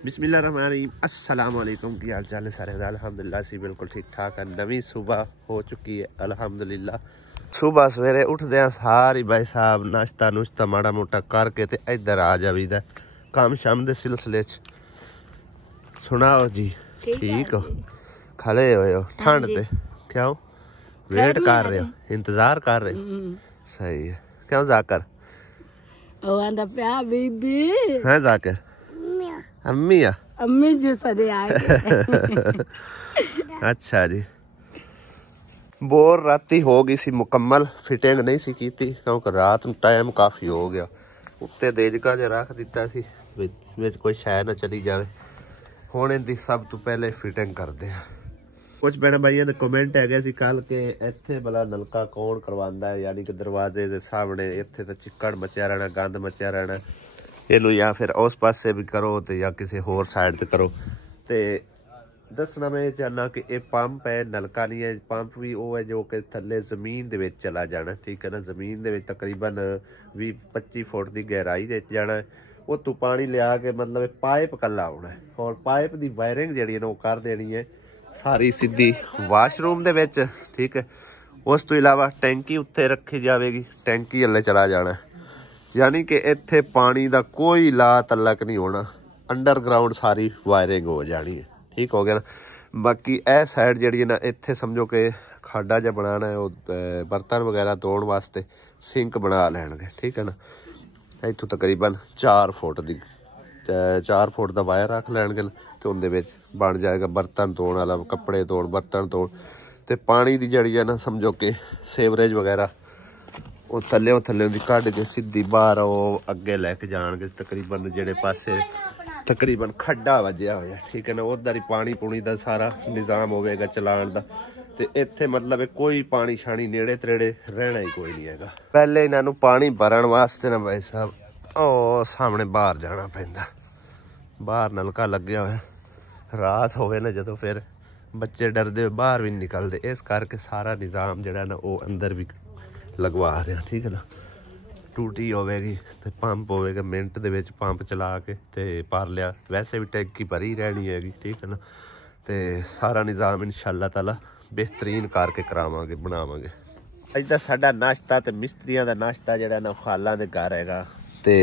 बिस्मिल्लाहिर्रहमानिर्रहीम अस्सलाम वालेकुम। की हाल चाल है सारे? अल्हम्दुलिल्लाह सी बिल्कुल ठीक ठाक है। नवी सुबह हो चुकी है अल्हम्दुलिल्लाह। सुबह सवेरे उठदे सारी भाई साहब नाश्ता नुश्ता माड़ा मोटा करके ते इधर आ जावीदा काम शाम दे सिलसिले च। सुनाओ जी, ठीक हो? खड़े हुए हो ठंड ते? क्यों वेट कर रहे हो, इंतजार कर रहे हो? सही है। क्यों जाकर बीबी है जाकर अम्मी अम्मी जो सदे अच्छा जी। बोर राती हो गई सी मुकम्मल, फिटिंग नहीं सी कीती क्योंकि रात ਨੂੰ टाइम काफ़ी हो गया। उत्ते देजका ज रख दिता सी विच कोई शै ना चली जाए। हुण इहदी सब तो पहले फिटिंग करते हैं। कुछ भैन भाइयों के कमेंट है सी कल के इत्थे भला नलका कौन करवांदा है, यानी कि दरवाजे के सामने इत्थे तो चिक्कड़ मचिया रहना, गंद मचिया रहना, इनू या फिर उस पासे भी करो तो या किसी होर साइड ते करो। तो दसना मैं ये चाहना कि ये पंप है, नलका नहीं है। पंप भी वो है जो कि थल्ले जमीन दे विच चला जाना, ठीक है ना। जमीन दे विच तकरीबन 20-25 फुट की गहराई दे जाना है। वो तू पानी लिया के मतलब पाइप कला आना है और पाइप की वायरिंग जी है वो कर देनी है सारी सीधी वाशरूम दे विच, ठीक है। उस तो इलावा टैंकी उत्थे रखी जाएगी, टैंकी हल्ले चला जाना है। यानी कि इत्थे पानी का कोई ला तलक नहीं होना, अंडरग्राउंड सारी वायरिंग हो जानी है, ठीक हो गया ना। बाकी ए साइड जी ना इत्थे समझो कि खाडा जा बनाना है, बर्तन वगैरह धोने वास्ते सिंक बना लैणगे, ठीक है ना। इत्थों तकरीबन 4 फुट की 4 फुट का वायर रख लैणगे तो उनदे विच बन जाएगा बर्तन धोने वाला, कपड़े धोण, बर्तन धोण। ते पानी की जड़ी है ना समझो कि सेवरेज वगैरह वो थल्ले की कढ़ के सीधी बाहर वो अगे लैके जाएंगे तकरीबन जेड़े पासे तकरीबन खड्डा वजया होया, ठीक है ना। उधर ही पानी पुनी का सारा निज़ाम होगा चलान का। तो इत्थे मतलब कोई पानी शानी नेड़े तरेड़े रहना ही कोई नहीं है। पहले इन्हों पानी भरन वास्ते ना भाई साहब ओ सामने बाहर जाना पैंदा, बाहर नलका लग्या होया। रात होवे ना जदों फिर बच्चे डरदे हुए बाहर भी नहीं निकलते, इस करके सारा निज़ाम जिहड़ा ना वो अंदर भी लगवा रहे हैं, ठीक है ना। टूटी होगी तो पंप होगा, मिनट दे पंप चला के ते भर लिया। वैसे भी टैंकी भरी रहनी हैगी, ठीक है ना। तो सारा निज़ाम इंशाअल्लाह ताला बेहतरीन करके करावांगे, बनावांगे। अज दा साडा नाश्ता तो मिस्त्रियों का नाश्ता जिहड़ा ना खालां दे घर हैगा। ते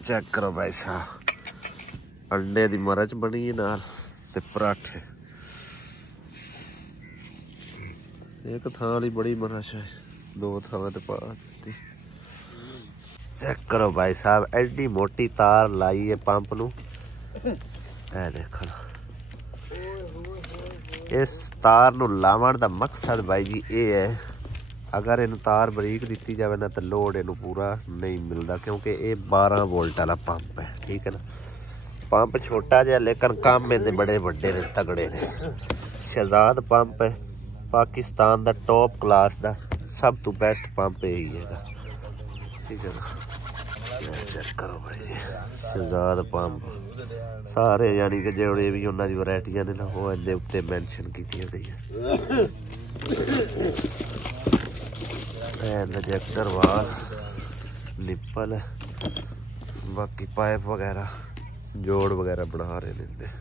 चेक करो भाई साहब, अंडे दी मरच बनी है नाल ते पराठे। एक थां ली बड़ी मरच है, 2 थां ते पा दी। चेक करो भाई साहब, एडी मोटी तार लाई है पंप नू, ए देखो। इस तार नू लावण दा मकसद भाई जी ये है, अगर इन तार बरीक दी जाए ना तो लोड इनू पूरा नहीं मिलता, क्योंकि ये 12 वोल्ट वाला पंप है, ठीक है ना। पंप छोटा जहा लेकिन काम इहदे बड़े वड्डे ने, तगड़े ने। शहजाद पंप है, पाकिस्तान का टॉप क्लास का सब तो बेस्ट पंप यही है, ठीक है ना। चेक करो भाई शहजाद पंप सारे, यानी कि जोड़े भी उन्होंने वैरायटियां ने ना वो इहदे उत्ते मैंशन की गई है। इंजैक्टर वाल निप्पल है, बाकी पाइप वगैरह जोड़ वगैरह बना रहे हैं।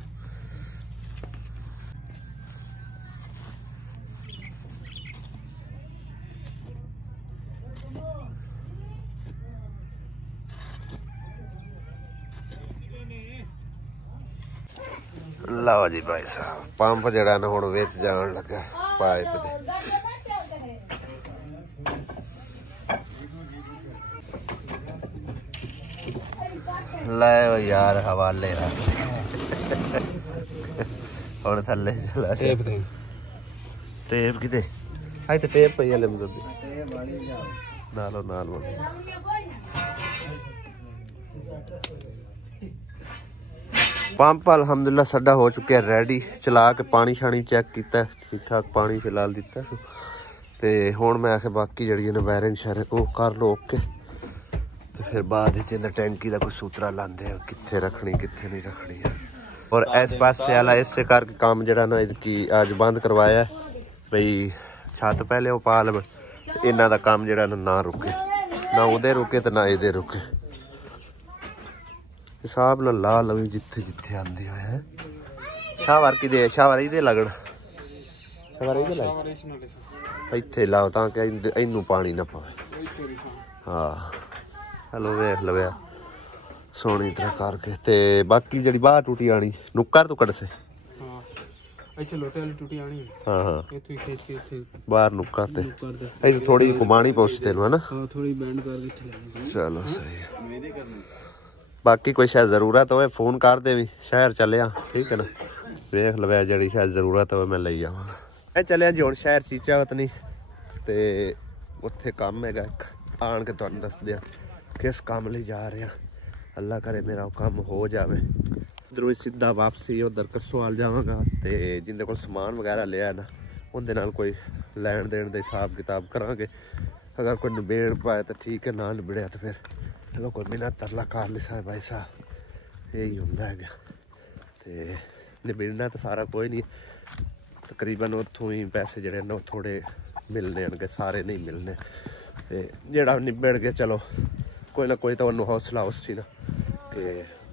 लो जी भाई साहब, पंप जड़ा ना हुण विच जान लगा पाइप दे। लाओ यार हवाले रख हुण थल्ले चला टेप किते आई ते टेप पई हले नालो नाल पंप अल्हम्दुलिल्लाह साडा हो चुका है रेडी। चला के पानी शानी चेक किया, ठीक ठाक पानी फिलहाल दिता। तो हुण मैं आखे बाकी जी वायरिंग शायरिंग वो कर लो ओके, तो फिर बाद टैंकी का कोई सूत्रा लाते कित्थे रखनी कित्थे नहीं रखनी है। और इस पासे वाला इस करके काम जरा ना इसकी अज बंद करवाया बई छत पहले वो पा लव, इन्हों का काम जरा ना रुके, ना उदे रुके तो ना इधे रुके। हिसाब नाल ला लवे जिथे जिथे आंदे है। शाहवार कि शाहवार इहदे लगन शाहवार इहदे लग इत्थे लाओ तां कि इनू पानी ना पवे। हाँ चलो वेख लवे सोहनी तरह करके ते बाकी जिहड़ी बाहर टूटी आनी नुक्कर तुक्कड़ से हाँ हाँ बाहर नुक्कर ते इत्थे थोड़ी घुमानी पौसी तेनू है ना। चलो सही है बाकी कोई शायद जरूरत होए फोन कर दे भी शहर चलिया ठीक है ना। वेख लवे जिहड़ी शायद जरूरत होए मैं लई जावां। मैं चलिया जी हुण शहर चीचावत नहीं ते उत्थे काम हैगा एक आन के तुहानूं दस दिया किस काम लई जा रहे हैं। अल्लाह करे मेरा काम हो जाए। इधरों सीधा वापसी उधर कसोवाल जावांगा ते जिंदे कोल समान वगैरह लिया ना उनदे नाल कोई लैन देन दे हिसाब किताब करांगे। अगर कोई निबेड़ पाए तो ठीक है ना निबड़िया तो फिर चलो कोई मिन्नत तरला कर ली साहब भाई साहब यही होंदा है ते निबेड़ना तो सारा कोई नहीं तकरीबन उत्थों ही पैसे जिहड़े ने थोड़े मिलने आनगे सारे नहीं मिलने ते जेड़ा निबड़ गया चलो कोई ना कोई तो उन्होंने हौसला उसी ना ते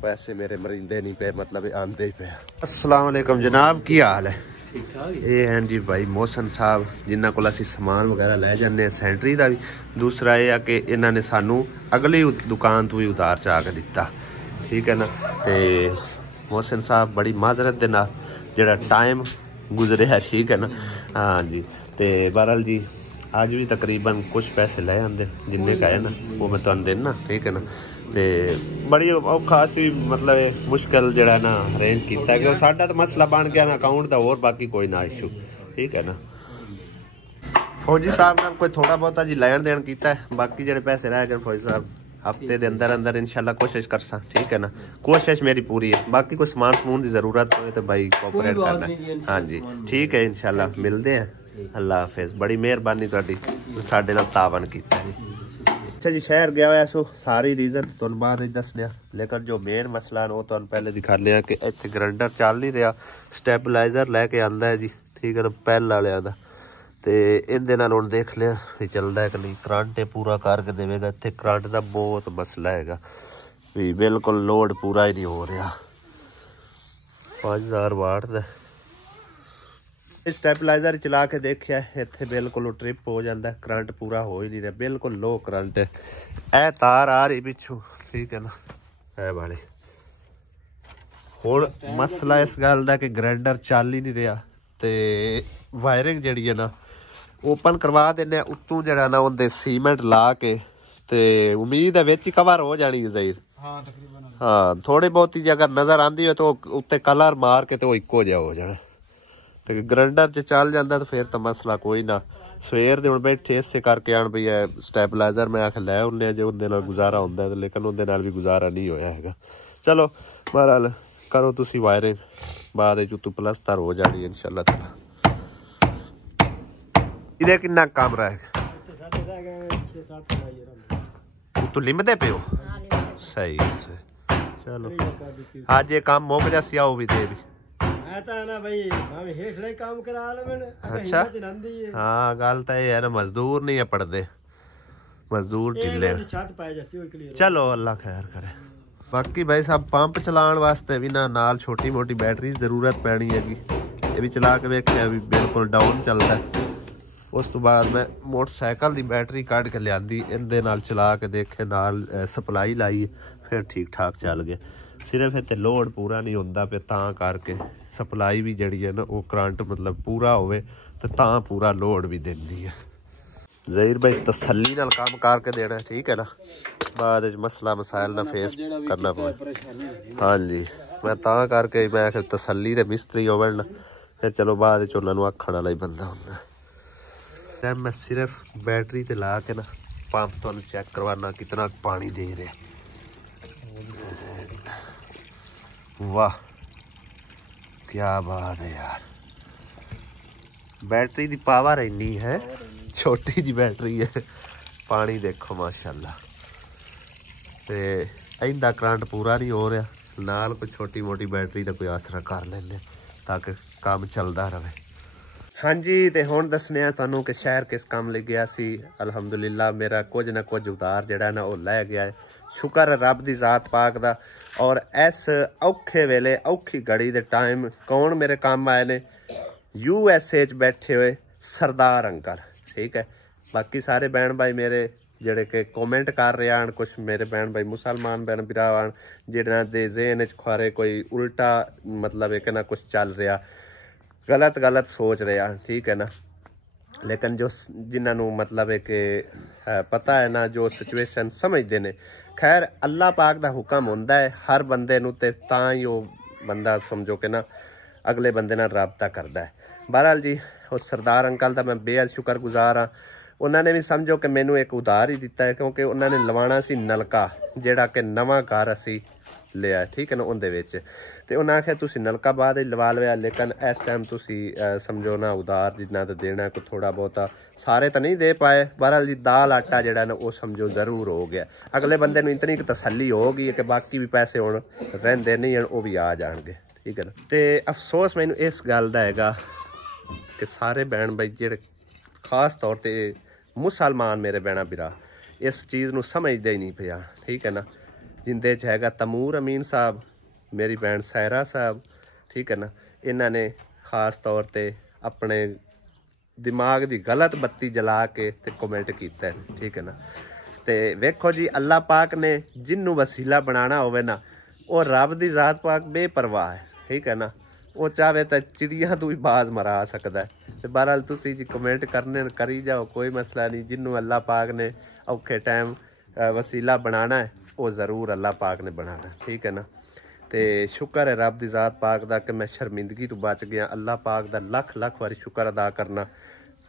पैसे मेरे मरिंदे नहीं पे मतलब आंदे ही पे। अस्सलाम वालेकुम जनाब की हाल है। ये हैं जी भाई मोहसन साहब जिन्हों को असी समान वगैरह लै जाने सैंटरी का भी। दूसरा ये है कि इन्होंने सानू अगली दुकान तो ही उतार चा के दिता ठीक है ना। तो मोहसन साहब बड़ी माजरत के नाल जिहड़ा टाइम गुजरे है ठीक है ना। हाँ जी तो बहरहाल जी अज भी तकरीबन कुछ पैसे लै आंदे जिन्ने का है ना वो मैं तुहानूं देना ठीक है ना। तो बड़ी औखा सी मतलब मुश्किल जड़ा ना अरेंज किया कि साडा तो मसला बन गया ना अकाउंट का और बाकी कोई ना इशू ठीक है ना। फौजी साहब नाल कोई थोड़ा बहुता जी लैन देन किया है बाकी जेडे पैसे रह गए फौजी साहब हफ्ते के अंदर अंदर इंशाल्लाह कोशिश कर सा ठीक है ना। कोशिश मेरी पूरी है बाकी कोई समान समून की जरूरत हो तो भाई कोऑपरेट करना। हाँ जी ठीक है इंशाल्लाह मिलते हैं। अल्लाह हाफिज बड़ी मेहरबानी तुहाडी साडे नाल तावन कीता जी। अच्छा जी शहर गया हुआ सो सारी रीजन तुहानूं बाद विच दसने लेकिन जो मेन मसला है वो तुहानूं पहले दिखाने कि इत्थे ग्राइंडर चल नहीं रहा स्टैबलाइजर लैके आंदा है जी ठीक है ना पैल वालियां दा ते इहदे नाल हुण देख लिया भी चलदा है कि नहीं। करंट पूरा करके देवेगा इत्थे करंट दा बहुत मसला हैगा भी बिल्कुल लोड पूरा ही नहीं हो रहा 5000 वाट दा स्टैबलाइजर चला के देखिया इत्थे बिल्कुल ट्रिप हो जाता है करंट पूरा हो ही नहीं रहा बिल्कुल लो करंट है। ए तार आ रही पिछू ठीक है ना है वाली हुण मसला इस गल दा कि ग्राइंडर चल ही नहीं रहा ते वायरिंग जिहड़ी है ना ओपन करवा देने उत्तों जरा ना उनके सीमेंट ला के ते उम्मीद है विच कवर हो जानी है ज़हीर। हाँ थोड़ी बहुत ही अगर नज़र आती है तो उत्ते कलर मार के तो इक्को जिहा हो जाना तो ग्राइंडर च चल जाता तो फिर तो मसला कोई ना। सवेर दे हुण बैठे इसे करके आन भी है स्टैबलाइजर मैं आख लै आने जो उनके नाल गुजारा होंदा है लेकिन उनके नाल भी गुजारा नहीं होया हैगा। चलो बहरहाल करो तुसी वायरिंग बाद उत्तों प्लस्तर हो जानी इंशाल्लाह ताला। इधर कितना काम रहा है तू लिमदे पे हो सही से। चलो आज ये काम मुक जासी आओ भी दे भी अच्छा। हाँ गल तो ये है ना मजदूर नहीं है पढ़ते मजदूर ढिले। चलो अल्लाह खैर करे। बाकी भाई साहब पंप चलाने वास्ते भी ना नाल छोटी मोटी बैटरी की जरूरत पैनी हैगी ये भी चला के वेख्या भी बिल्कुल डाउन चलता है। उस तो बाद मैं मोटरसाइकिल की बैटरी कढ़ के लिया इहदे नाल चला के देखे नाल सप्लाई लाई फिर ठीक ठाक चल गए। सिर्फ इत्थे लोड पूरा नहीं होंदा पे तां करके सप्लाई भी जिहड़ी है ना वो करंट मतलब पूरा होवे ते तां पूरा लोड भी देंदी है। ज़हीर भाई तसल्ली नाल काम करके देना ठीक है ना बाद मसला मसाइल ना फेस करना पवे। हाँ जी मैं तां करके मैं तसल्ली दे मिस्त्री होवे ना फिर चलो बाद च उन्हां नूं आखण वाला ही बंदा हुंदा। मैं सिर्फ बैटरी ते ला के ना पंप तुहानूं चेक करवाना कितना पानी दे रहा। वाह क्या बात है यार बैटरी की पावर इन्नी है छोटी जी बैटरी है पानी देखो माशाल्लाह ते इंदा करंट पूरा नहीं हो रहा नाल कोई छोटी मोटी बैटरी का कोई आसरा कर लेने ताकि काम चलता रहे। हाँ जी तो हुण दसने तुहानूं कि शहर किस काम लई गया सी। अलहमदुलिल्लाह मेरा कुछ ना कुछ उतार जिहड़ा ना वो लै गया है शुक्र है रब दी जात पाक दा। और इस औखे वेले औखी घड़ी दे टाइम कौन मेरे काम आए ने, USA च बैठे हुए सरदार अंकल, ठीक है। बाकी सारे बहन भाई मेरे ਜਿਹੜੇ ਕਿ ਕਮੈਂਟ ਕਰ ਰਹੇ ਹਨ, ਕੁਛ ਮੇਰੇ ਭੈਣ ਭਾਈ ਮੁਸਲਮਾਨ ਭੈਣ ਭਰਾ ਹਨ ਜਿਹਨਾਂ ਦੇ ਜ਼ਿਹਨ 'ਚ ਖੁਆਰੇ ਕੋਈ ਉਲਟਾ ਮਤਲਬ ਹੈ ਕਿ ਨਾ ਕੁਛ ਚੱਲ ਰਿਹਾ, ਗਲਤ ਸੋਚ ਰਿਹਾ, ਠੀਕ ਹੈ ਨਾ। ਲੇਕਿਨ ਜੋ ਜਿਨ੍ਹਾਂ ਨੂੰ ਮਤਲਬ ਹੈ ਕਿ ਪਤਾ ਹੈ ਨਾ, ਜੋ ਸਿਚੁਏਸ਼ਨ ਸਮਝਦੇ ਨੇ, ਖੈਰ ਅੱਲਾਹ ਪਾਕ ਦਾ ਹੁਕਮ ਹੁੰਦਾ ਹੈ ਹਰ ਬੰਦੇ ਨੂੰ, ਤੇ ਤਾਂ ਹੀ ਉਹ ਬੰਦਾ ਸਮਝੋ ਕਿ ਨਾ ਅਗਲੇ ਬੰਦੇ ਨਾਲ ਰਾਬਤਾ ਕਰਦਾ ਹੈ। ਬਹਰਹਾਲ ਜੀ ਉਸ ਸਰਦਾਰ ਅੰਕਲ ਦਾ ਮੈਂ ਬੇਹੱਦ ਸ਼ੁਕਰਗੁਜ਼ਾਰ ਹਾਂ। ਉਹਨਾਂ ਨੇ ਵੀ ਸਮਝੋ ਕਿ ਮੈਨੂੰ ਇੱਕ ਉਧਾਰ ਹੀ ਦਿੱਤਾ ਹੈ, ਕਿਉਂਕਿ ਉਹਨਾਂ ਨੇ ਲਵਾਉਣਾ ਸੀ ਨਲਕਾ, ਜਿਹੜਾ ਕਿ ਨਵਾਂ ਘਰ ਅਸੀਂ ਲਿਆ, ਠੀਕ ਹੈ ਨਾ, ਉਹਦੇ ਵਿੱਚ। ਤੇ ਉਹਨਾਂ ਆਖਿਆ ਤੁਸੀਂ ਨਲਕਾ ਬਾਅਦ ਹੀ ਲਵਾ ਲਿਆ, ਲੇਕਿਨ ਇਸ ਟਾਈਮ ਤੁਸੀਂ ਸਮਝੋ ਨਾ ਉਧਾਰ ਜਿੰਨਾ ਤਾਂ ਦੇਣਾ ਕੋਈ ਥੋੜਾ ਬਹੁਤਾ, ਸਾਰੇ ਤਾਂ ਨਹੀਂ ਦੇ ਪਾਏ। ਬਹਰਹਾਲ ਜੀ ਦਾਲ ਆਟਾ ਜਿਹੜਾ ਨਾ ਉਹ ਸਮਝੋ ਜ਼ਰੂਰ ਹੋ ਗਿਆ। ਅਗਲੇ ਬੰਦੇ ਨੂੰ ਇਤਨੀ ਕੁ ਤਸੱਲੀ ਹੋ ਗਈ ਕਿ ਬਾਕੀ ਵੀ ਪੈਸੇ ਹੁਣ ਰਹਿੰਦੇ ਨਹੀਂ ਹਨ, ਉਹ ਵੀ ਆ ਜਾਣਗੇ, ਠੀਕ ਹੈ ਨਾ। ਤੇ ਅਫਸੋਸ ਮੈਨੂੰ ਇਸ ਗੱਲ ਦਾ ਹੈਗਾ ਕਿ ਸਾਰੇ ਭੈਣ ਭਾਈ ਜਿਹੜੇ ਖਾਸ ਤੌਰ ਤੇ ਮੁਸਲਮਾਨ ਮੇਰੇ ਭੈਣਾਂ ਭਰਾ ਇਸ ਚੀਜ਼ ਨੂੰ ਸਮਝਦੇ ਹੀ ਨਹੀਂ ਪਿਆ, ਠੀਕ ਹੈ ਨਾ। ਜਿੰਦੇ 'ਚ ਹੈਗਾ ਤਮੂਰ ਅਮੀਨ ਸਾਹਿਬ, ਮੇਰੀ ਭੈਣ ਸਾਇਰਾ ਸਾਹਿਬ, ਠੀਕ ਹੈ ਨਾ। ਇਹਨਾਂ ਨੇ ਖਾਸ ਤੌਰ ਤੇ ਆਪਣੇ ਦਿਮਾਗ ਦੀ ਗਲਤ ਬੱਤੀ ਜਲਾ ਕੇ ਤੇ ਕਮੈਂਟ ਕੀਤਾ, ਠੀਕ ਹੈ ਨਾ। ਤੇ ਵੇਖੋ ਜੀ ਅੱਲਾਹ ਪਾਕ ਨੇ ਜਿਹਨੂੰ ਵਸੀਲਾ ਬਣਾਉਣਾ ਹੋਵੇ ਨਾ, ਉਹ ਰੱਬ ਦੀ ਜ਼ਾਤ ਪਾਕ ਬੇਪਰਵਾਹ ਹੈ, ਠੀਕ ਹੈ ਨਾ। ਉਹ ਚਾਹੇ ਤਾਂ ਚਿੜੀਆਂ ਤੋਂ ਵੀ ਬਾਜ਼ ਮਰਾ ਸਕਦਾ ਹੈ। ਤੇ ਬਹਰਹਾਲ ਤੁਸੀਂ ਜੀ ਕਮੈਂਟ ਕਰਨੇ ਕਰੀ ਜਾਓ, ਕੋਈ ਮਸਲਾ ਨਹੀਂ। ਜਿਹਨੂੰ ਅੱਲਾਹ ਪਾਕ ਨੇ ਔਖੇ ਟਾਈਮ ਵਸੀਲਾ ਬਣਾਉਣਾ ਹੈ, ਉਹ ਜ਼ਰੂਰ ਅੱਲਾਹ ਪਾਕ ਨੇ ਬਣਾਉਣਾ, ਠੀਕ ਹੈ ਨਾ। ਤੇ ਸ਼ੁਕਰ ਹੈ ਰੱਬ ਦੀ ਜ਼ਾਤ ਪਾਕ ਦਾ ਕਿ ਮੈਂ ਸ਼ਰਮਿੰਦਗੀ ਤੋਂ ਬਚ ਗਿਆ। ਅੱਲਾਹ ਪਾਕ ਦਾ ਲੱਖ ਵਾਰੀ ਸ਼ੁਕਰ ਅਦਾ ਕਰਨਾ।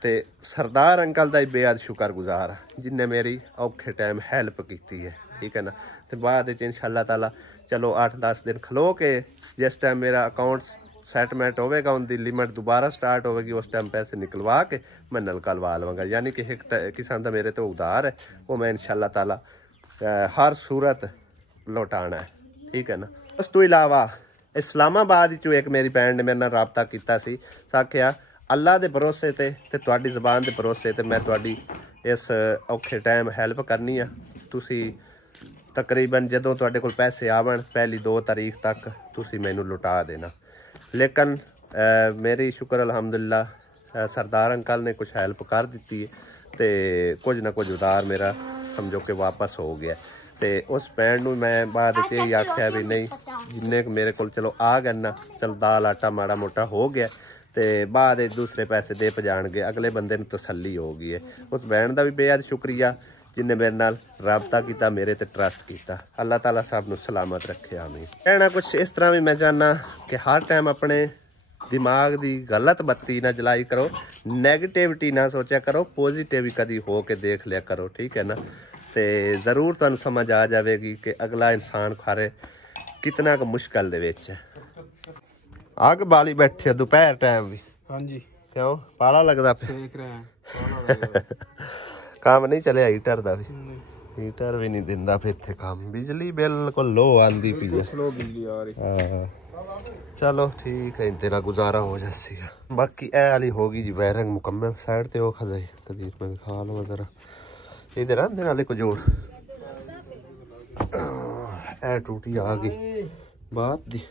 ਤੇ ਸਰਦਾਰ ਅੰਕਲ ਦਾ ਹੀ ਬੇਹੱਦ ਸ਼ੁਕਰਗੁਜ਼ਾਰ ਜਿਨਨੇ ਮੇਰੀ ਔਖੇ ਟਾਈਮ ਹੈਲਪ ਕੀਤੀ ਹੈ, ਠੀਕ ਹੈ ਨਾ। ਤੇ ਬਾਅਦ ਵਿੱਚ ਇਨਸ਼ਾਅੱਲਾ ਤਾਲਾ ਚਲੋ 8-10 ਦਿਨ ਖਲੋ ਕੇ ਜਿਸ ਟਾਈਮ ਮੇਰਾ ਅਕਾਊਂਟ ਸੈਟਲਮੈਂਟ ਹੋਵੇਗਾ, ਉਹਦੀ ਲਿਮਟ ਦੁਬਾਰਾ ਸਟਾਰਟ ਹੋਵੇਗੀ, ਉਸ ਟਾਈਮ ਪੈਸੇ ਨਿਕਲਵਾ ਕੇ ਮੈਂ ਨਲਕਾ ਲਵਾ ਲਵਾਂਗਾ। ਯਾਨੀ ਕਿ ਇੱਕ ਕਿਸਮ ਦਾ ਮੇਰੇ ਤੋਂ ਉਧਾਰ ਹੈ, ਉਹ ਮੈਂ ਇਨਸ਼ਾਅੱਲਾ ਤਾਲਾ ਹਰ ਸੂਰਤ ਲੌਟਾਣਾ ਹੈ, ਠੀਕ ਹੈ ਨਾ। ਉਸ ਤੋਂ ਇਲਾਵਾ ਇਸਲਾਮਾਬਾਦ ਵਿੱਚੋਂ ਇੱਕ ਮੇਰੀ ਭੈਣ ਨੇ ਮੇਰੇ ਨਾਲ ਰਾਬਤਾ ਕੀਤਾ ਸੀ, ਆਖਿਆ ਅੱਲਾਹ ਦੇ ਭਰੋਸੇ ਤੇ ਤੁਹਾਡੀ ਜ਼ਬਾਨ ਦੇ ਭਰੋਸੇ ਤੇ ਮੈਂ ਤੁਹਾਡੀ ਇਸ ਔਖੇ ਟਾਈਮ ਹੈਲਪ ਕਰਨੀ ਆ। ਤੁਸੀਂ ਤਕਰੀਬਨ ਜਦੋਂ ਤੁਹਾਡੇ ਕੋਲ ਪੈਸੇ ਆਵਣ ਪਹਿਲੀ 2 ਤਾਰੀਖ ਤੱਕ ਤੁਸੀਂ ਮੈਨੂੰ ਲੁਟਾ ਦੇਣਾ। ਲੇਕਿਨ ਮੇਰੀ ਸ਼ੁਕਰ ਅਲਹਮਦੁਲਿਲਾ ਸਰਦਾਰ ਅੰਕਲ ਨੇ ਕੁਛ ਹੈਲਪ ਕਰ ਦਿੱਤੀ ਹੈ ਤੇ ਕੁਝ ਨਾ ਕੁਝ ਉਧਾਰ ਮੇਰਾ ਸਮਝੋ ਕਿ ਵਾਪਸ ਹੋ ਗਿਆ। ਤੇ ਉਸ ਭੈਣ ਨੂੰ ਮੈਂ ਬਾਅਦ ਵਿੱਚ ਇਹ ਆਖਿਆ ਵੀ ਨਹੀਂ, ਜਿੰਨੇ ਕੁ ਮੇਰੇ ਕੋਲ ਚਲੋ ਆ ਗਏ ਨਾ, ਚਲ ਦਾਲ ਆਟਾ ਮਾੜਾ ਮੋਟਾ ਹੋ ਗਿਆ, ਤੇ ਬਾਅਦ ਵਿੱਚ ਦੂਸਰੇ ਪੈਸੇ ਦੇ ਪਜਾਣਗੇ, ਅਗਲੇ ਬੰਦੇ ਨੂੰ ਤਸੱਲੀ ਹੋ ਗਈ ਹੈ। ਉਸ ਭੈਣ ਦਾ ਵੀ ਬੇਹੱਦ ਸ਼ੁਕਰੀਆ जिन्हें मेरे नाल राबता किया, मेरे ते ट्रस्ट किया। अल्लाह ताला सब नू सलामत रखे। आमीन। कहना कुछ इस तरह भी मैं चाहना कि हर टाइम अपने दिमाग की गलत बत्ती ना जलाई करो, नैगेटिविटी ना सोचा करो, पॉजिटिव कदी हो के देख लिया करो, ठीक है ना। तो जरूर तुहानू समझ आ जाएगी कि अगला इंसान खारे कितना क मुश्किल दे विच है। अग बाली बैठे दोपहर टाइम भी। हाँ जी। क्यों पाला लगता पे? देख रहे हैं काम नहीं चलिया हीटर का भी, हीटर भी नहीं दिंदा फिर इत्थे काम। बिजली बिल्कुल लो आंदी पई है, स्लो बिजली आ रही। चलो ठीक है, तेरा गुजारा हो जाएगा। बाकी ए वाली होगी जी वायरिंग मुकम्मल। साइड ते वो खजाई तदीर में खा लो जरा, इधर आंदे नाले को जोड़ ए टूटी आ गई बात दी।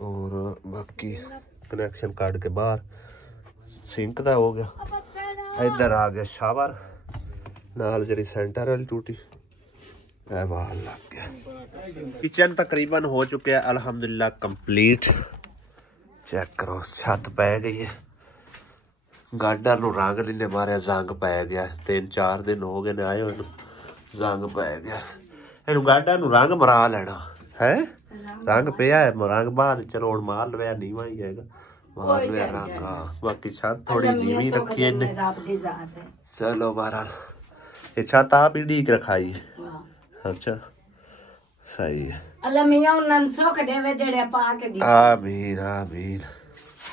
और बाकी कनेक्शन काट के बाहर सिंक दा हो गया, इधर आ गया शावर नाल जी सेंटर वाली टूटी बाहर लग गया। किचन तकरीबन हो चुके हैं अल्हम्दुलिल्लाह कंप्लीट। चेक करो छत पै गई है, गार्डर नू रंग नहीं मारे, जंग पै गया। 3-4 दिन हो गए ने आए हुए, जंग पै गया। इनू गार्डर नू रंग मरा लेना है, रंग पिया है, रंग बाद चलो हुण मार लवे, नीवा ही हैगा मार लवे रंग। बाकी छत थोड़ी नीवी रखी है इन्हें। चलो बहरहाल ये छत आप ही ढीक रखाई है। अच्छा सही है। आमीन आमीन।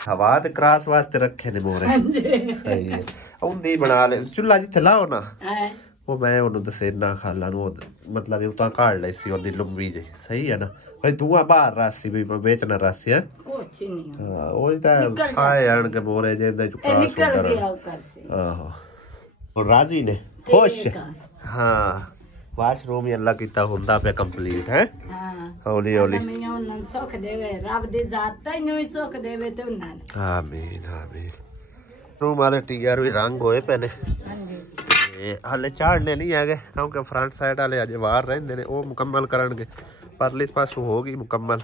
हवा ते क्रास वास्ते रखे ने मोरे, सही है। उंदी बना ले चूल्हा जिथे लाओ ना, वो मैं उन्होंने दसेना खाला नू मतलब उतां काढ़ लई सी ओदी लंबी जी, सही है ना भाई। धुआं बाहर रासी भी बेचना रासी है कुछ नहीं। हां ओही ता साए आण के मोरे जेंदे चुका सुंदर। आहो और राजी ने खुश। हाँ ਵਾਸ਼ਰੂਮ ਹੀ ਅੱਲਾ ਕੀਤਾ ਹੁੰਦਾ ਪਿਆ ਕੰਪਲੀਟ ਹੈ। ਹਾਂ ਹੌਲੀ ਹੌਲੀ ਮੈਨੂੰ ਉਹਨਾਂ ਨੂੰ ਸੁੱਖ ਦੇਵੇ, ਰੱਬ ਦੀ ਜ਼ਾਤ ਤੈਨੂੰ ਵੀ ਸੁੱਖ ਦੇਵੇ ਤੇ ਉਹਨਾਂ ਨੂੰ। ਆਮੀਨ ਆਮੀਨ। ਰੂਮ ਵਾਲੇ ਟੀਆਰ ਵੀ ਰੰਗ ਹੋਏ ਪਏ ਨੇ। ਹਾਂਜੀ ਤੇ ਹਾਲੇ ਚਾੜਨੇ ਨਹੀਂ ਹੈਗੇ ਕਿਉਂਕਿ ਫਰੰਟ ਸਾਈਡ ਵਾਲੇ ਅਜੇ ਬਾਹਰ ਰਹਿੰਦੇ ਨੇ, ਉਹ ਮੁਕੰਮਲ ਕਰਨਗੇ। ਪਰਲੇ ਪਾਸੋਂ ਹੋ ਗਈ ਮੁਕੰਮਲ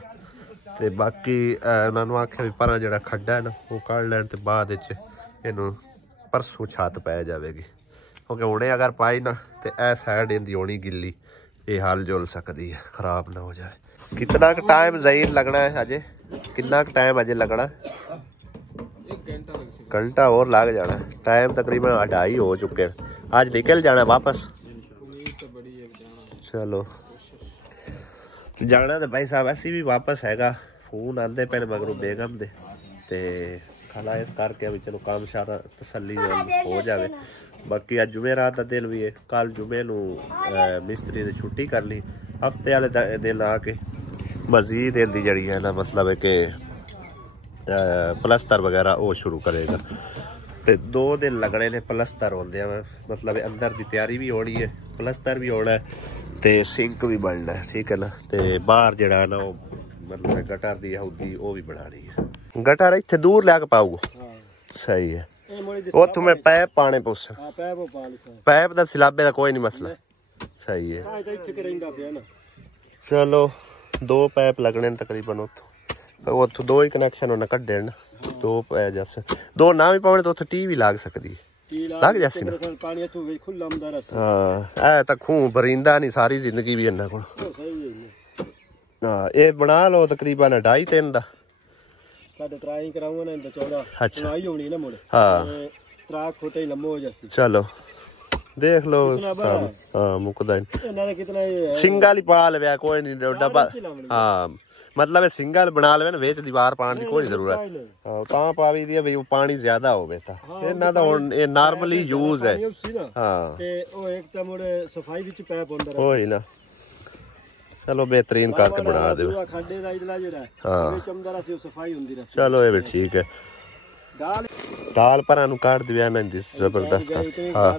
ਤੇ ਬਾਕੀ ਉਹਨਾਂ ਨੂੰ ਆਖਿਆ ਵੀ ਪਰਾਂ ਜਿਹੜਾ ਖੱਡਾ ਹੈ ਨਾ ਉਹ ਕੱਢ ਲੈਣ ਤੇ ਬਾਅਦ ਵਿੱਚ ਇਹਨੂੰ ਪਰਸੋਂ ਛੱਤ ਪੈ ਜਾਵੇਗੀ ਕਿਉਂਕਿ ਹੁਣੇ ਅਗਰ ਪਾਈ ਨਾ ਤੇ ਇਹ ਸਾਈਡ ਇਹਦੀ ਹੋਣੀ ਗਿੱਲੀ, ਇਹ ਹਲ ਜੁਲ ਸਕਦੀ ਹੈ, ਖਰਾਬ ਨਾ ਹੋ ਜਾਏ। कितना टाइम ज़हीर लगना है अजय? कितना टाइम अजय लगना? 1 घंटा और लग जाना। टाइम तकरीबन 2:30 हो चुके हैं। आज निकल जाना वापस? चलो जाना तो भाई साहब असी भी वापस हैगा। फोन आते पे मगरों बेगम दे ते खाला इस करके भी चलो काम सारा तसल्ली हो जाए। बाकी अज जुमेरात का दिन भी है, कल जुमे नूं मिस्त्री ने छुट्टी कर ली। हफ्ते वाले दिन आके मजीद इनकी जड़ी है ना मतलब है कि पलस्तर वगैरह वो शुरू करेगा। तो 2 दिन लगने ने पलस्तर होंदे मतलब अंदर की तैयारी भी होनी है, पलस्तर भी होना है तो सिंक भी बनना है, ठीक है ना। तो बाहर जड़ा ना वो मतलब गटर दी हौदी वो भी बनानी है। गटर इत्थे दूर लैके पाऊगा? सही है। वो तुम्हें पैप पाने पुछ पैप का सिलाबे का कोई नहीं मसला। सही है। चलो 2 पैप लगने तकरीबन उतो 2 ही कनैक्शन उन्हें कड्डे ना, 2 पै जैसे 2 ना भी पाने तो उत्थे टी भी लग सकती है, लग जासी ना। हाँ ऐ तो खूह भरींदा नहीं सारी जिंदगी भी इन्ना को। हाँ ये बना लो तकरीबन 2.5-3 का। अच्छा हाँ चलो देख लो। हाँ मुकदा सिंगल ही पा ले कोई नहीं डब्बा। हाँ मतलब सिंगल बना ले ना, बेच दीवार पाने की कोई जरूरत। हाँ ता पावी दी भाई पानी ज्यादा हो बेटा इन्ना तो हुन ये नॉर्मली यूज है। हाँ ओही ना चलो बेहतरीन करके बना दो। हाँ चलो ये भी ठीक है। दाल पर काट दिया ना जबरदस्त। हाँ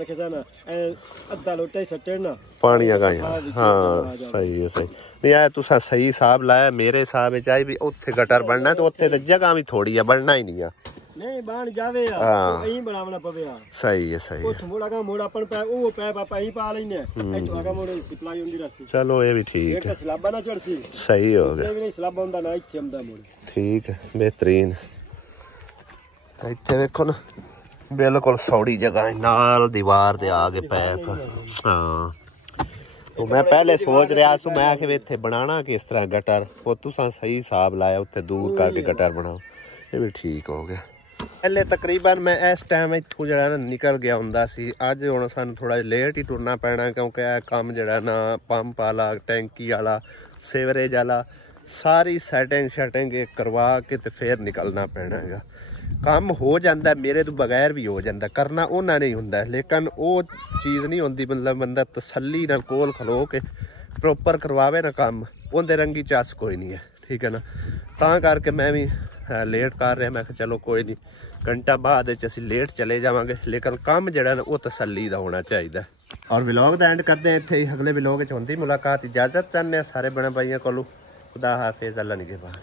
पानी का हाँ सही है सही नहीं आया तुसा सही हिसाब लाया। मेरे हिसाब चाहे भी उत्थे गटर बनना तो उत्थे जगह भी थोड़ी है, बनना ही नहीं है। नहीं बन जावे यार हाँ यही बनावना पवे यार। सही है सही है। मोड़ा का मोड़ा अपन पे वो पैप आप यही पा लेने है तो आगे मोड़े सप्लाई होंदी रहसी। चलो ये भी ठीक है। स्लैब ना चढ़सी सही हो गया। नहीं स्लैब होंदा ना इथे हमदा मोड़े ठीक है बेहतरीन। इथे देखो ना बिल्कुल सौड़ी जगह है, नाल दीवार दे आगे पैप। हाँ तो मैं पहले सोच रहा सू मैं कि इथे बनाना किस तरह गटर, वो तुसा सही हिसाब लाया उत्थे दूर करके गटर बनाओ, ये भी ठीक हो गया। पहले तकरीबन मैं इस टाइम इत्थों जड़ा ना निकल गया हुंदा सी। अज हुण सानूं थोड़ा लेट ही टुरना पैना क्योंकि यह काम जड़ा ना पंप वाला टैंकी वाला सीवरेज वाला सारी सैटिंग करवा के ते फिर निकलना पैना है। काम हो जाता मेरे तो बगैर भी हो जाता, करना उन्हें नहीं होंदा लेकिन वो चीज़ नहीं होंदी मतलब बंदा तसल्ली नाल कोल खलो के प्रॉपर करवावे ना काम, उनके रंगी चस कोई नहीं है, ठीक है ना। ता करके मैं भी लेट कर रहा, मैं चलो कोई नहीं घंटा बाद असीं लेट चले जावांगे लेकिन काम जिहड़ा ना वो तसल्ली दा होना चाहिए। और व्लॉग दा एंड करते हैं इत्थे ही, अगले व्लॉग च होंदी मुलाकात। इजाजत चाहते हैं सारे बड़े भाइयों कोलों। खुदा हाफिज़, अल्लाह निगहबान।